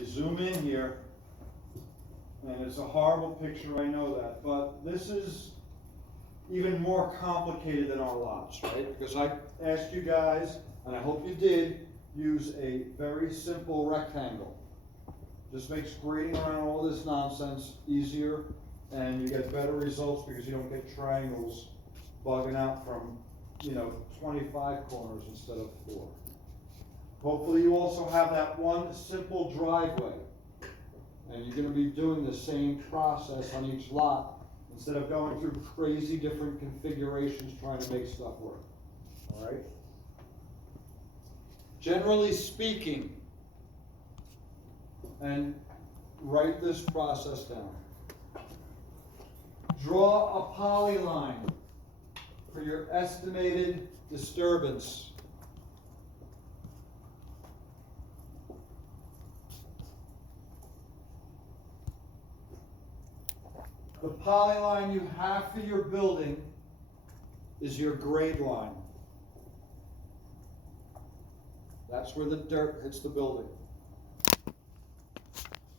you zoom in here, and it's a horrible picture, I know that, but this is even more complicated than our lots, right? Because I asked you guys, and I hope you did, use a very simple rectangle. Just makes grading around all this nonsense easier, and you get better results because you don't get triangles bugging out from, 25 corners instead of 4. Hopefully you also have that one simple driveway, and you're going to be doing the same process on each lot instead of going through crazy different configurations trying to make stuff work. All right? Generally speaking, and write this process down. Draw a polyline for your estimated disturbance. The polyline you have for your building is your grade line. That's where the dirt hits the building.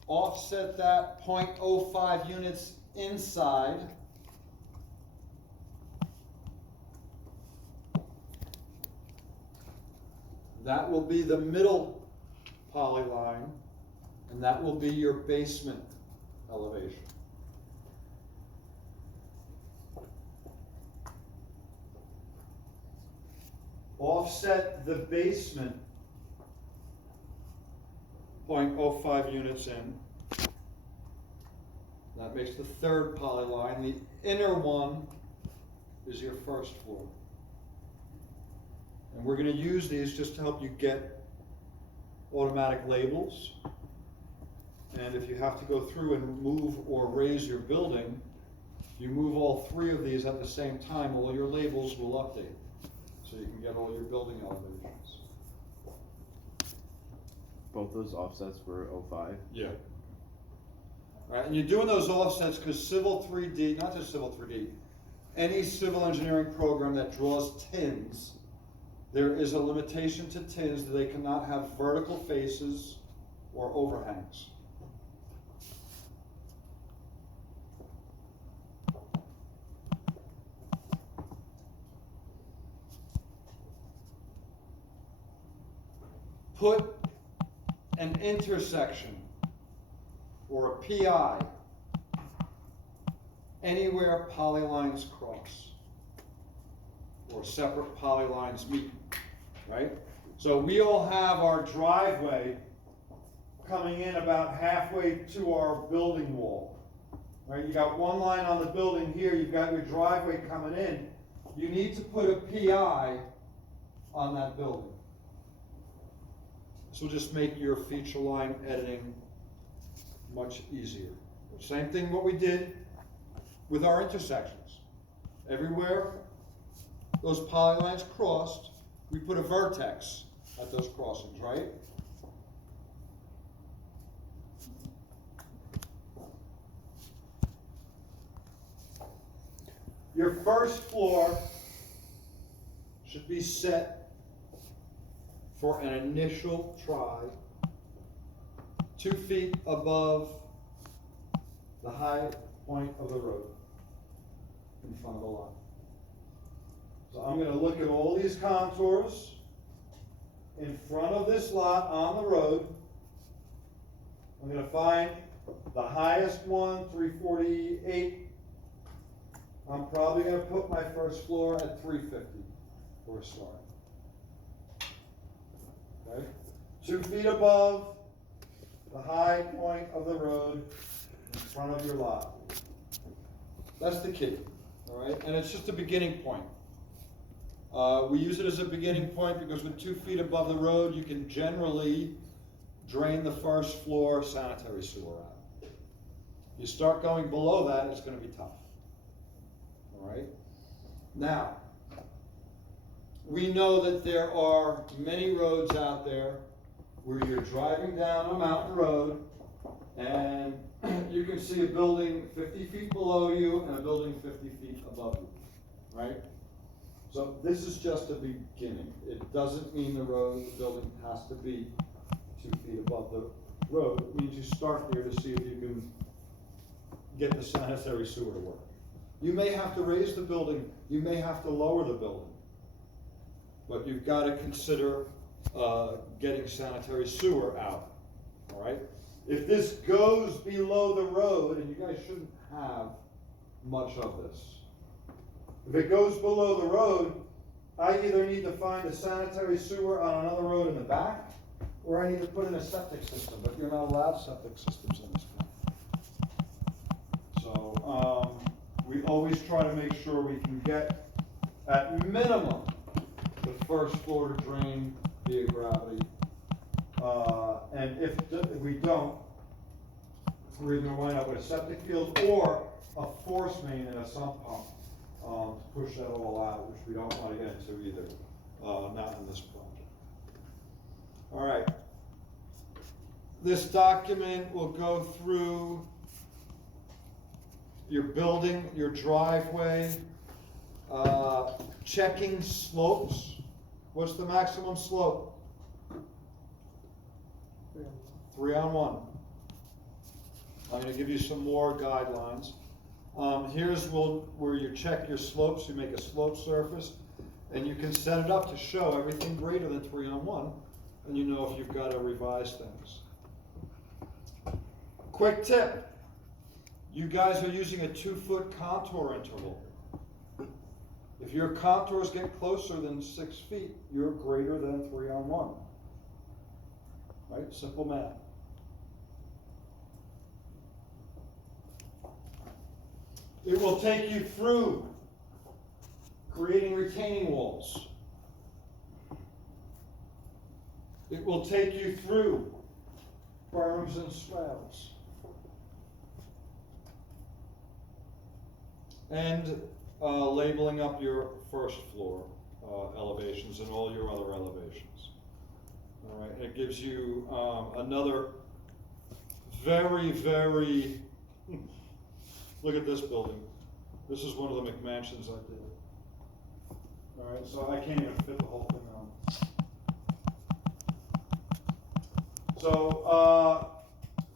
Offset that 0.05 units inside. That will be the middle polyline, and that will be your basement elevation. Offset the basement 0.05 units in. That makes the third polyline. The inner one is your first floor. And we're going to use these just to help you get automatic labels. And if you have to go through and move or raise your building, you move all 3 of these at the same time, all your labels will update. So you can get all your building elevations. Both those offsets were 05? Yeah. All right, and you're doing those offsets because Civil 3D, not just Civil 3D, any civil engineering program that draws tins, there is a limitation to tins that they cannot have vertical faces or overhangs. Put an intersection or a PI anywhere polylines cross or separate polylines meet, right? So we all have our driveway coming in about halfway to our building wall, right? You got one line on the building here, you've got your driveway coming in. You need to put a PI on that building. This will just make your feature line editing much easier. Same thing what we did with our intersections. Everywhere those polylines crossed, we put a vertex at those crossings, right? Your first floor should be set for an initial try 2 feet above the high point of the road in front of the lot. So I'm going to look at all these contours in front of this lot on the road. I'm going to find the highest one, 348. I'm probably going to put my first floor at 350 for a start. Okay? 2 feet above the high point of the road in front of your lot. That's the key, all right? And it's just a beginning point. We use it as a beginning point because with 2 feet above the road, you can generally drain the first floor sanitary sewer out. You start going below that, it's going to be tough, all right? Now, we know that there are many roads out there where you're driving down a mountain road and you can see a building 50 feet below you and a building 50 feet above you, right? So this is just a beginning. It doesn't mean the building has to be 2 feet above road, it means you start there to see if you can get the sanitary sewer to work. You may have to raise the building, you may have to lower the building, but you've got to consider getting sanitary sewer out, all right? If this goes below the road, and you guys shouldn't have much of this. If it goes below the road, I either need to find a sanitary sewer on another road in the back, or I need to put in a septic system, but you're not allowed septic systems in this town. So, we always try to make sure we can get, at minimum, the first floor to drain via gravity. And if we don't, we're either gonna wind up with a septic field or a force main and a sump pump to push that all out, which we don't want to get into either, not in this project. All right. This document will go through your building, your driveway, checking slopes. What's the maximum slope? 3 on 1. I'm going to give you some more guidelines. Here's where you check your slopes. You make a slope surface, and you can set it up to show everything greater than 3 on 1, and you know if you've got to revise things. Quick tip. You guys are using a 2-foot contour interval. If your contours get closer than 6 feet, you're greater than 3 on 1. Right? Simple math. It will take you through creating retaining walls. It will take you through berms and swales. And labeling up your first floor elevations and all your other elevations. All right, it gives you another very, very, look at this building. This is one of the McMansions I did. All right, so I can't even fit the whole thing on. So,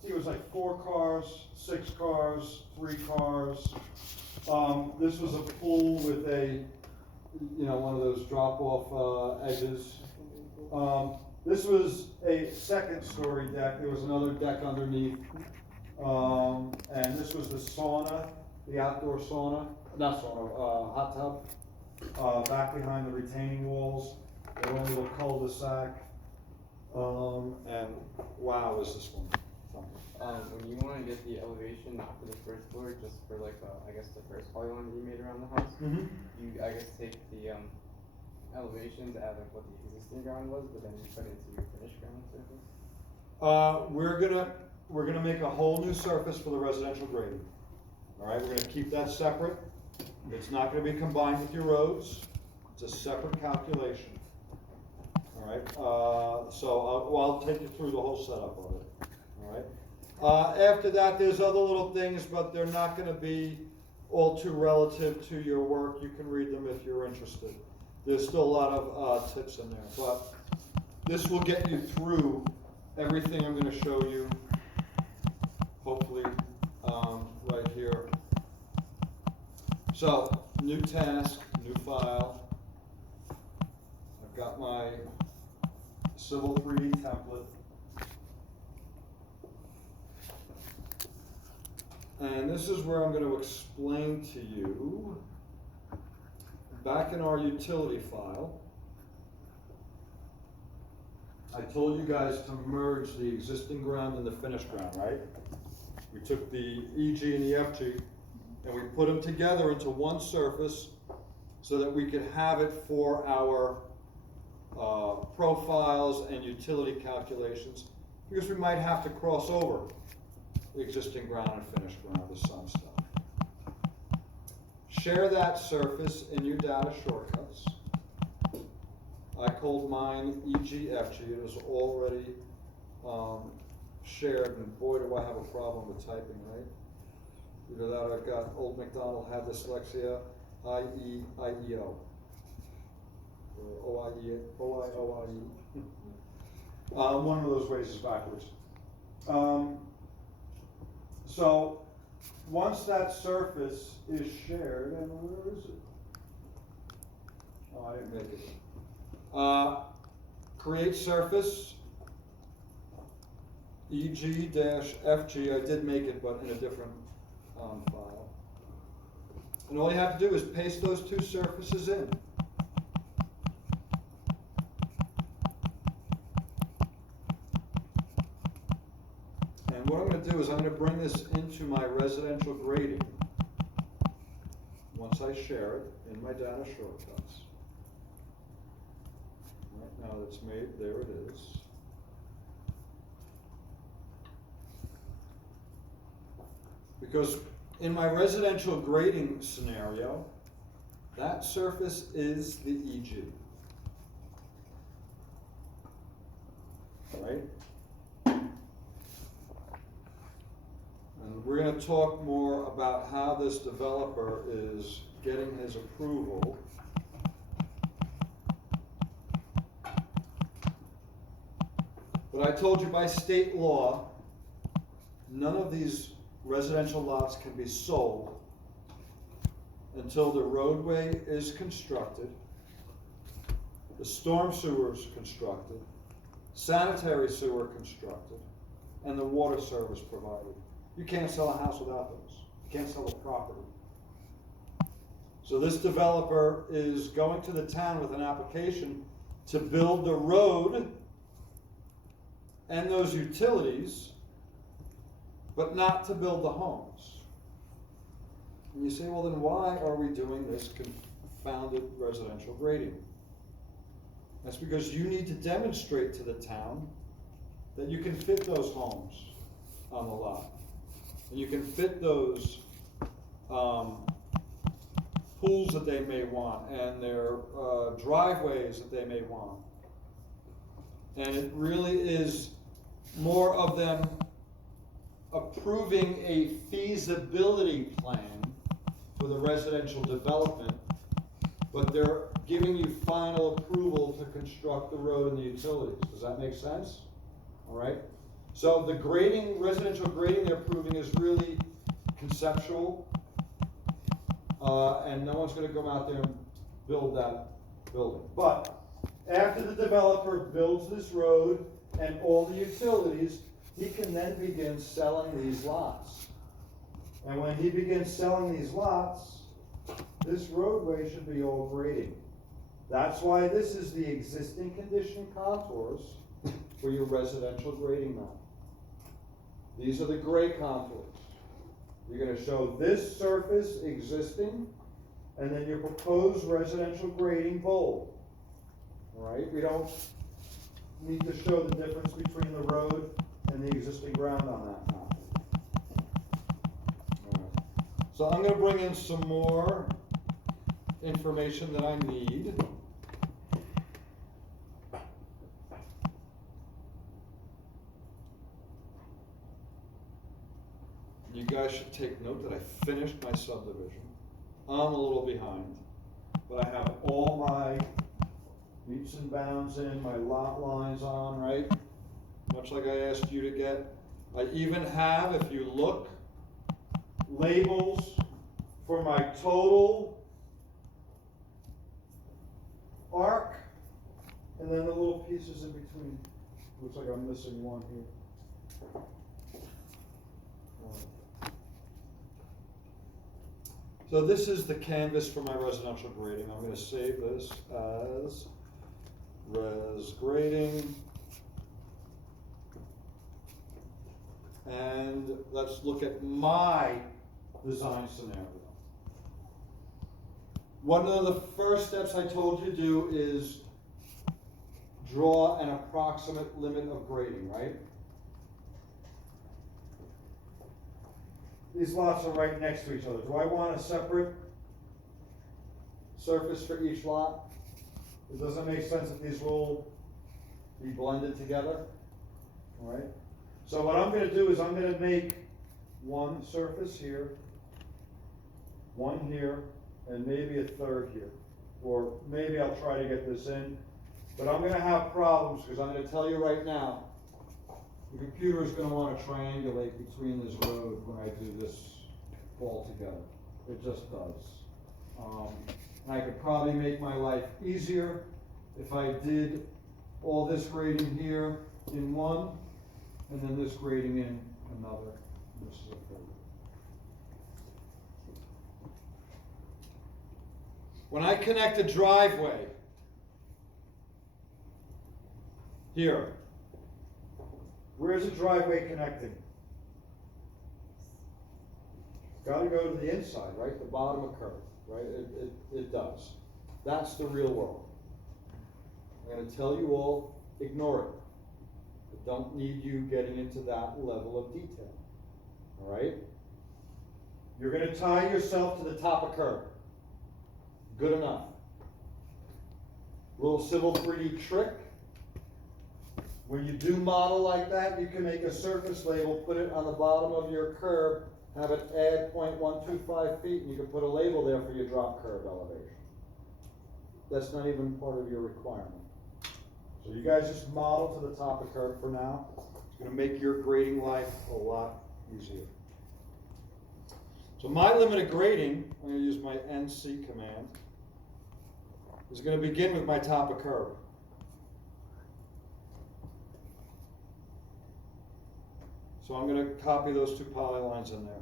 it was like 4 cars, 6 cars, 3 cars. This was a pool with a, one of those drop-off edges. This was a 2nd-story deck. There was another deck underneath. And this was the sauna, the outdoor sauna, not sauna, hot tub, back behind the retaining walls. They were in a little cul-de-sac. And wow, is this one fun. When you want to get the elevation, not for the first floor, just for like, I guess the first polygon you made around the house, you, I guess, take the elevations out of what the existing ground was, but then you put it into your finished ground surface? We're gonna make a whole new surface for the residential grading. All right, we're gonna keep that separate. It's not gonna be combined with your roads. It's a separate calculation. All right, so I'll take you through the whole setup of it. All right. After that, there's other little things, but they're not gonna be all too relative to your work. You can read them if you're interested. There's still a lot of tips in there, but this will get you through everything I'm gonna show you, hopefully, right here. So, new task, new file. I've got my Civil 3D template. And this is where I'm going to explain to you, back in our utility file, I told you guys to merge the existing ground and the finished ground, right? We took the EG and the FG and we put them together into one surface so that we could have it for our profiles and utility calculations, because we might have to cross over the existing ground and finished ground with some stuff. Share that surface in your data shortcuts. I called mine EGFG. It was already shared, and boy do I have a problem with typing, right? Either that or I've got Old MacDonald had dyslexia, IEIEO. Or OIE. One of those ways is backwards. So, once that surface is shared, and where is it? Oh, I didn't make it. Create surface, EG-FG, I did make it, but in a different, file. And all you have to do is paste those two surfaces in. And what I'm gonna do is I'm gonna bring this into my residential grading. Once I share it in my data shortcuts. Right now that's made, there it is. Because in my residential grading scenario, that surface is the EG. Right? And we're gonna talk more about how this developer is getting his approval. But I told you by state law, none of these residential lots can be sold until the roadway is constructed, the storm sewer is constructed, sanitary sewer constructed, and the water service provided. You can't sell a house without those. You can't sell a property. So this developer is going to the town with an application to build the road and those utilities, but not to build the homes. And you say, well, then why are we doing this confounded residential grading? That's because you need to demonstrate to the town that you can fit those homes on the lot. And you can fit those pools that they may want and their driveways that they may want. And it really is more of them approving a feasibility plan for the residential development, but they're giving you final approval to construct the road and the utilities. Does that make sense? All right. So the grading, residential grading they're approving is really conceptual, and no one's going to go out there and build that building. But after the developer builds this road and all the utilities, he can then begin selling these lots. And when he begins selling these lots, this roadway should be all grading. That's why this is the existing condition contours for your residential grading map. These are the gray contours. You're going to show this surface existing, and then your proposed residential grading bold. All right? We don't need to show the difference between the road and the existing ground on that map. All right. So I'm going to bring in some more information that I need. You guys should take note that I finished my subdivision. I'm a little behind, but I have all my meets and bounds in, my lot lines on, right? Much like I asked you to get. I even have, if you look, labels for my total arc, and then the little pieces in between. Looks like I'm missing one here. So this is the canvas for my residential grading. I'm going to save this as res grading. And let's look at my design scenario. One of the first steps I told you to do is draw an approximate limit of grading, right? These lots are right next to each other. Do I want a separate surface for each lot? It doesn't make sense if these will be blended together. All right? So what I'm going to do is I'm going to make one surface here, one here, and maybe a third here. Or maybe I'll try to get this in. But I'm going to have problems because I'm going to tell you right now, The computer is gonna wanna triangulate between this road when I do this all together. It just does. And I could probably make my life easier if I did all this grading here in one, and then this grading in another. This is a third. When I connect a driveway here, where's the driveway connecting? It's gotta go to the inside, right? The bottom of curve, right? It does. That's the real world. I'm gonna tell you all, ignore it. I don't need you getting into that level of detail, all right? You're gonna tie yourself to the top of curve. Good enough. Little Civil 3D trick. When you do model like that, you can make a surface label, put it on the bottom of your curb, have it add 0.125 feet, and you can put a label there for your drop curve elevation. That's not even part of your requirement. So you guys just model to the top of curve for now. It's gonna make your grading life a lot easier. So my limit of grading, I'm gonna use my NC command, is gonna begin with my top of curve. So I'm gonna copy those two polylines in there.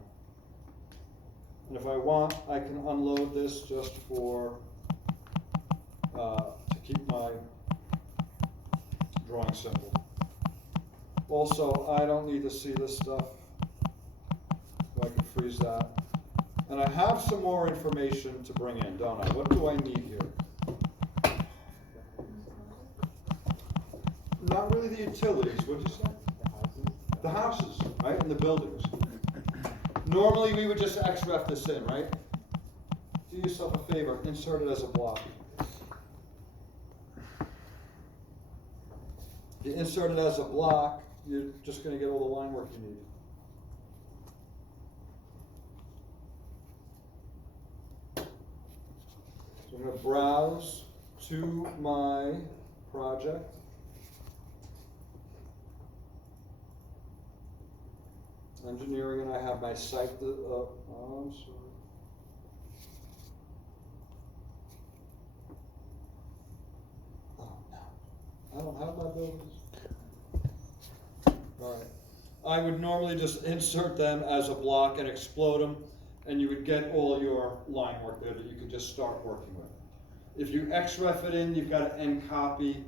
And if I want, I can unload this just for, to keep my drawing simple. Also, I don't need to see this stuff, so I can freeze that. And I have some more information to bring in, don't I? What do I need here? Not really the utilities, what'd you say? The houses, right, and the buildings. Normally, we would just XREF this in, right? Do yourself a favor, insert it as a block. If you insert it as a block, you're just gonna get all the line work you need. So I'm gonna browse to my project. Engineering, and I have my site, oh, I'm sorry. Oh, no. I don't have my buildings. All right. I would normally just insert them as a block and explode them, and you would get all your line work there that you could just start working with. If you XREF it in, you've got to end copy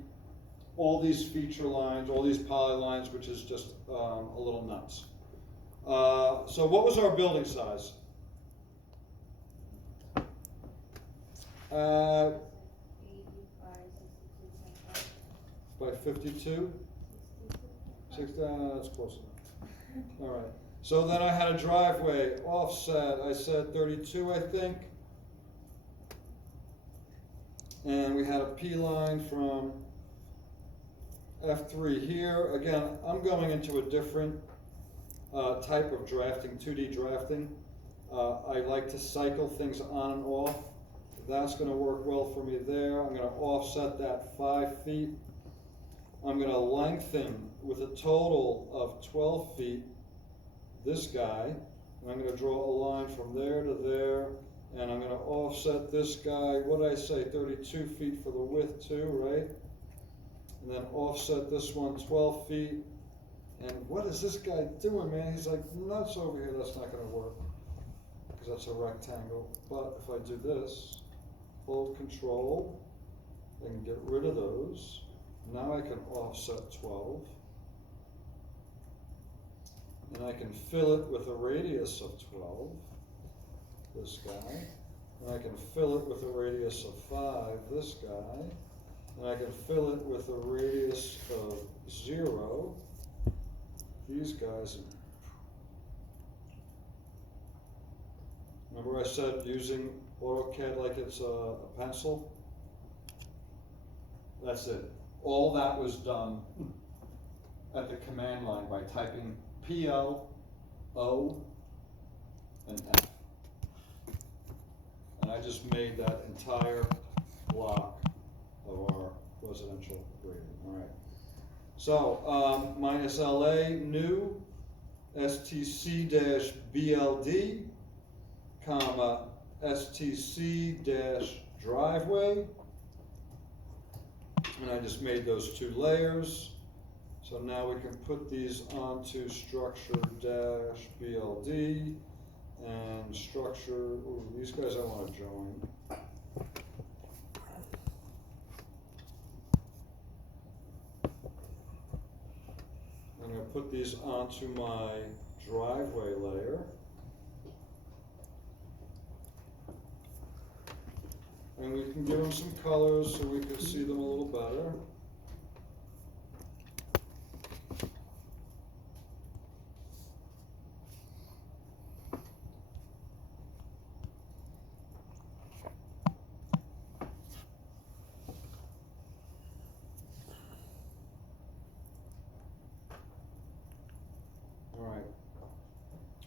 all these feature lines, all these polylines, which is just a little nuts. So what was our building size? 85, 62.5. By 52? 60, that's close enough. All right. So then I had a driveway offset. I said 32, I think. And we had a P line from F3 here. Again, I'm going into a different type of drafting, 2D drafting. I like to cycle things on and off. That's going to work well for me there. I'm going to offset that 5 feet. I'm going to lengthen with a total of 12 feet this guy. And I'm going to draw a line from there to there. And I'm going to offset this guy, what did I say, 32 feet for the width too, right? And then offset this one 12 feet. And what is this guy doing, man? He's like nuts over here. That's not going to work because that's a rectangle. But if I do this, hold control and get rid of those. Now I can offset 12. And I can fill it with a radius of 12, this guy. And I can fill it with a radius of 5, this guy. And I can fill it with a radius of 0. These guys. Remember I said using AutoCAD like it's a pencil? That's it. All that was done at the command line by typing PL, O, and F. And I just made that entire block of our residential grading. All right. So, minus LA, new, STC-BLD, comma, STC-driveway. And I just made those two layers. So now we can put these onto structure-BLD and structure, ooh, these guys I want to join. I'm going to put these onto my driveway layer. And we can give them some colors so we can see them a little better.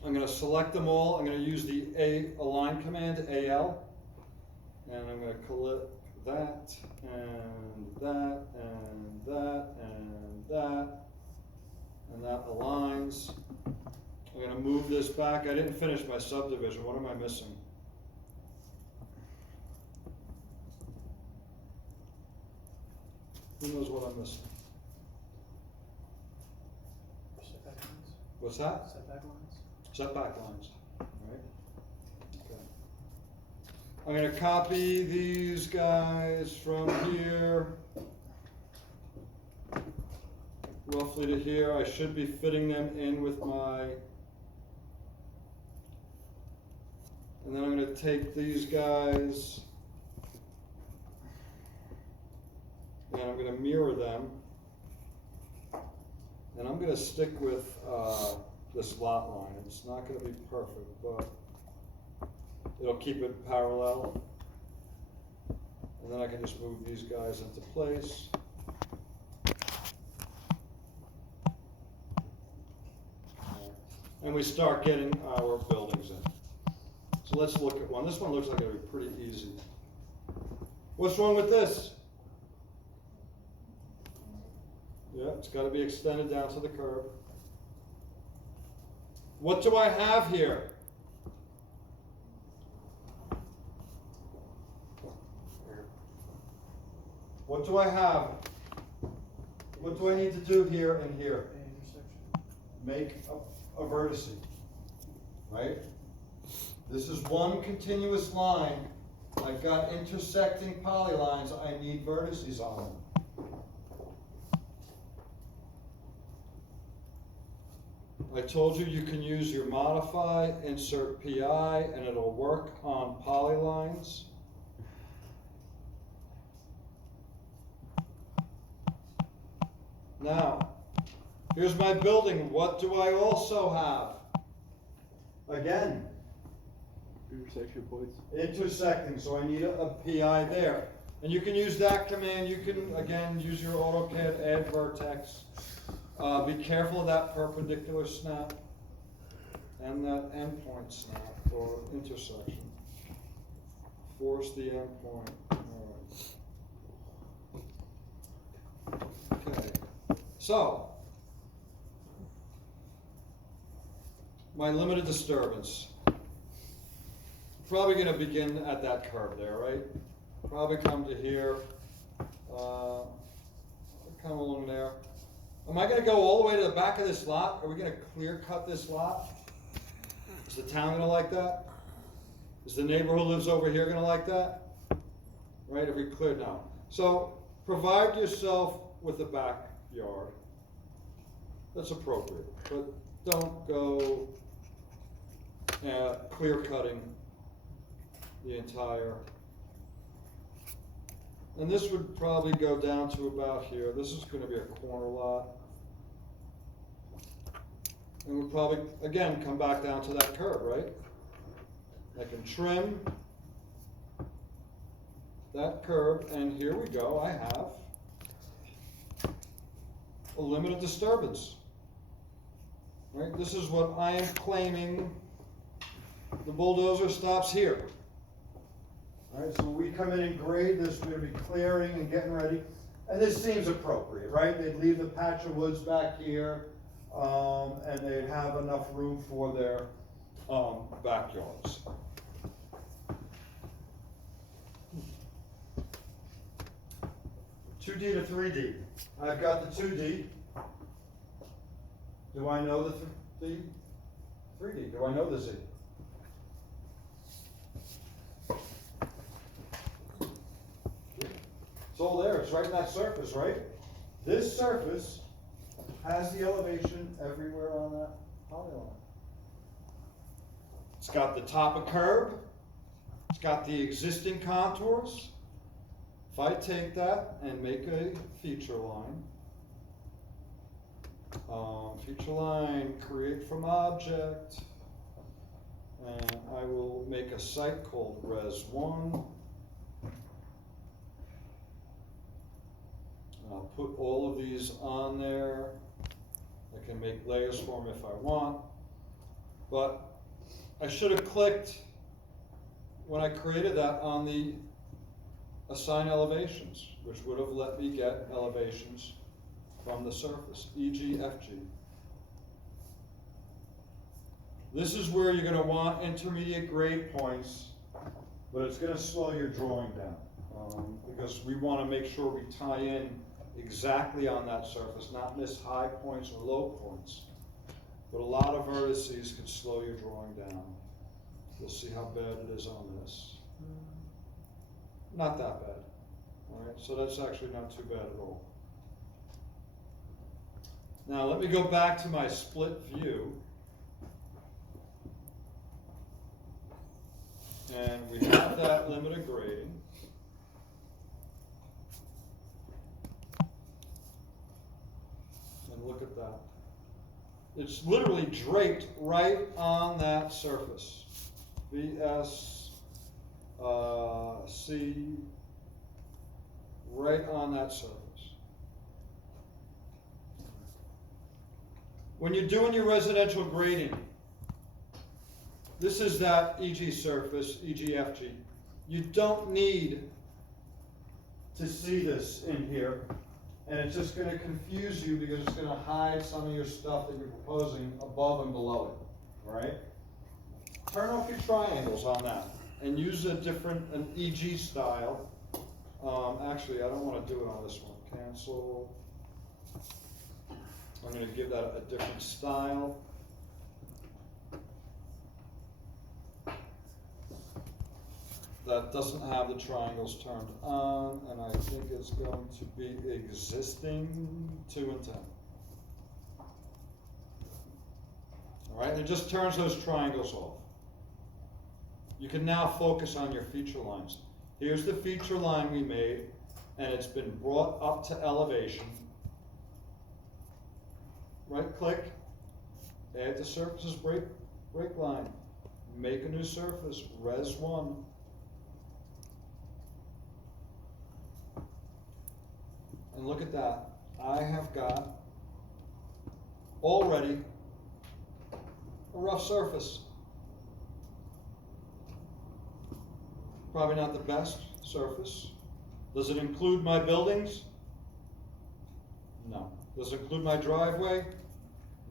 I'm going to select them all. I'm going to use the align command, AL, and I'm going to click that, and that, and that, and that, and that aligns. I'm going to move this back. I didn't finish my subdivision. What am I missing? Who knows what I'm missing? Setback lines. What's that? Setback lines. Setback lines, right? Okay. I'm gonna copy these guys from here roughly to here. I should be fitting them in with my, and then I'm gonna take these guys and I'm gonna mirror them. And I'm gonna stick with this lot line. It's not gonna be perfect, but it'll keep it parallel. And then I can just move these guys into place. And we start getting our buildings in. So let's look at one. This one looks like it'll be pretty easy. What's wrong with this? Yeah, it's got to be extended down to the curb. What do I have here? What do I have? What do I need to do here and here? An intersection. Make a vertice, right? This is one continuous line. I've got intersecting polylines. I need vertices on them. I told you you can use your modify, insert PI, and it'll work on polylines. Now, here's my building. What do I also have? Again, Intersection points. intersecting, so I need a PI there. And you can use that command. You can, again, use your AutoCAD, add vertex. Be careful of that perpendicular snap and that endpoint snap for intersection. Force the endpoint. All right. Okay. So, my limited disturbance. Probably going to begin at that curve there, right? Probably come to here. Come along there. Am I gonna go all the way to the back of this lot? Are we gonna clear cut this lot? Is the town gonna like that? Is the neighbor who lives over here gonna like that? Right, if we clear now. So provide yourself with a backyard. That's appropriate, but don't go clear cutting the entire. And this would probably go down to about here. This is gonna be a corner lot. And we'll probably, again, come back down to that curve, right? I can trim that curve, and here we go, I have a limited disturbance. Right, this is what I am claiming. The bulldozer stops here. All right, so we come in and grade this, we're gonna be clearing and getting ready. And this seems appropriate, right? They'd leave the patch of woods back here, and they'd have enough room for their, backyards. Two D to 3D. I've got the 2D. Do I know the 3D? Do I know the Z? It's all there, it's right in that surface, right? This surface has the elevation everywhere on that polyline. It's got the top of curb, it's got the existing contours. If I take that and make a feature line, create from object, and I will make a site called res1. I'll put all of these on there. I can make layers for them if I want, but I should have clicked when I created that on the assign elevations, which would have let me get elevations from the surface, e.g. FG. This is where you're gonna want intermediate grade points, but it's gonna slow your drawing down, because we wanna make sure we tie in exactly on that surface, not miss high points or low points. But a lot of vertices can slow your drawing down. You'll see how bad it is on this. Not that bad. All right, so that's actually not too bad at all. Now let me go back to my split view. And we have that limited grading. And look at that. It's literally draped right on that surface. VS, C, right on that surface. When you're doing your residential grading, this is that EG surface, EGFG. You don't need to see this in here, and it's just gonna confuse you because it's gonna hide some of your stuff that you're proposing above and below it, all right? Turn off your triangles on that and use an EG style. Actually, I don't wanna do it on this one. Cancel. I'm gonna give that a different style. That doesn't have the triangles turned on, and I think it's going to be existing 2 and 10. All right, and it just turns those triangles off. You can now focus on your feature lines. Here's the feature line we made, and it's been brought up to elevation. Right click, add to surfaces break line, make a new surface, res 1. And look at that, I have got already a rough surface. Probably not the best surface. Does it include my buildings? No. Does it include my driveway?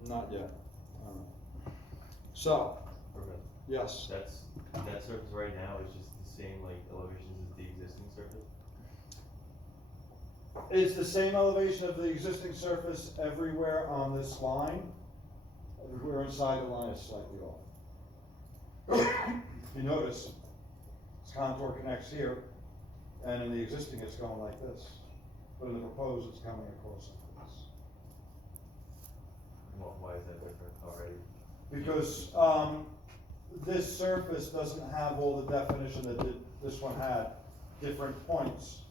Not yet. All right. So, yes. That surface right now is just the same like elevations as the existing surface? It's the same elevation of the existing surface everywhere on this line. Everywhere inside the line is slightly off. If you notice, this contour connects here, and in the existing it's going like this. But in the proposed it's coming across like this. Why is that different already? Because this surface doesn't have all the definition that this one had, different points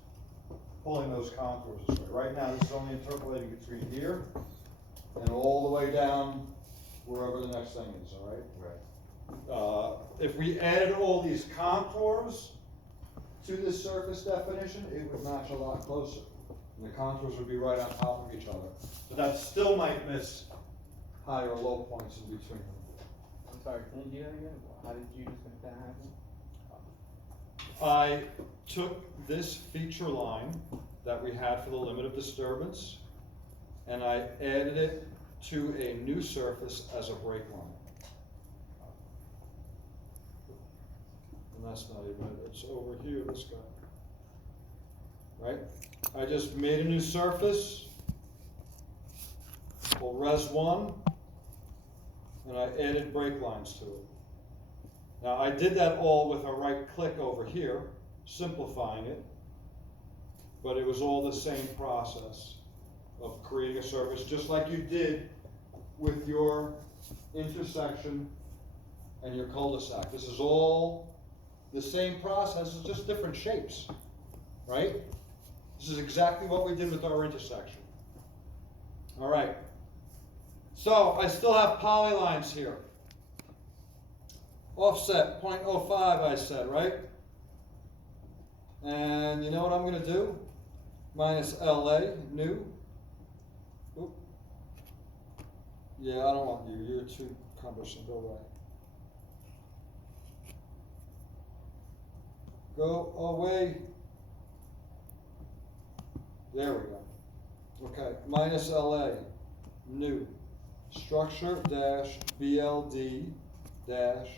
pulling those contours this way. Right now this is only interpolating between here and all the way down wherever the next thing is, all right? Right. If we added all these contours to this surface definition, it would match a lot closer. And the contours would be right on top of each other. But that still might miss high or low points in between them. I'm sorry, can you do that again? How did you just make that happen? I took this feature line that we had for the limit of disturbance, and I added it to a new surface as a break line. And that's not even it, it's over here, this guy. Right? I just made a new surface, called Res 1, and I added break lines to it. Now I did that all with a right click over here, simplifying it, but it was all the same process of creating a surface, just like you did with your intersection and your cul-de-sac. This is all the same process, it's just different shapes, right? This is exactly what we did with our intersection. All right. So I still have polylines here. Offset 0.05 I said, right? And you know what I'm going to do? Minus LA, new. Oop. Yeah, I don't want you. You're too cumbersome. Go away. Go away. There we go. Okay, minus LA, new. Structure dash BLD dash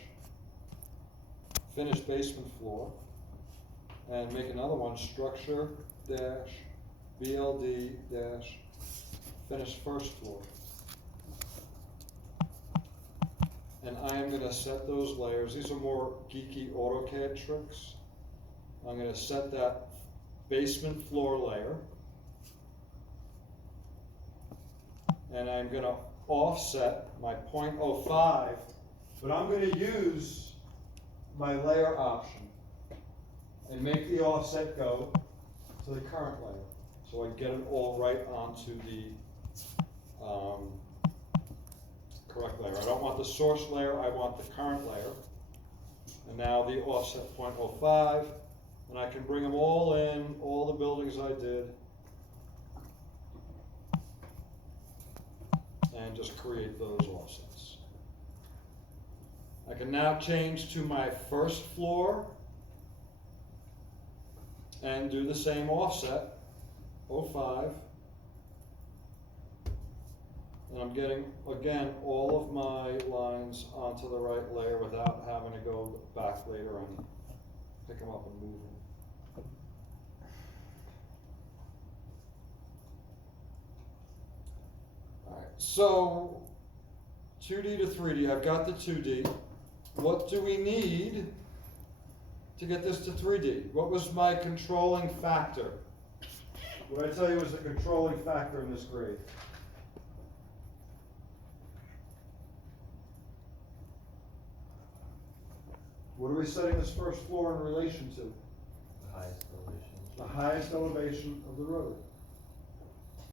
finished basement floor. And make another one, structure dash BLD dash finished first floor. And I am going to set those layers. These are more geeky AutoCAD tricks. I'm going to set that basement floor layer. And I'm going to offset my 0.05, but I'm going to use my layer option and make the offset go to the current layer. So I get it all right onto the correct layer. I don't want the source layer, I want the current layer. And now the offset 0.05, and I can bring them all in, all the buildings I did, and just create those offsets. I can now change to my first floor and do the same offset, 0.5. And I'm getting, again, all of my lines onto the right layer without having to go back later and pick them up and move them. Alright, so 2D to 3D, I've got the 2D. What do we need to get this to 3D? What was my controlling factor? What I tell you was the controlling factor in this grade? What are we setting this first floor in relation to? The highest elevation. The highest elevation of the road.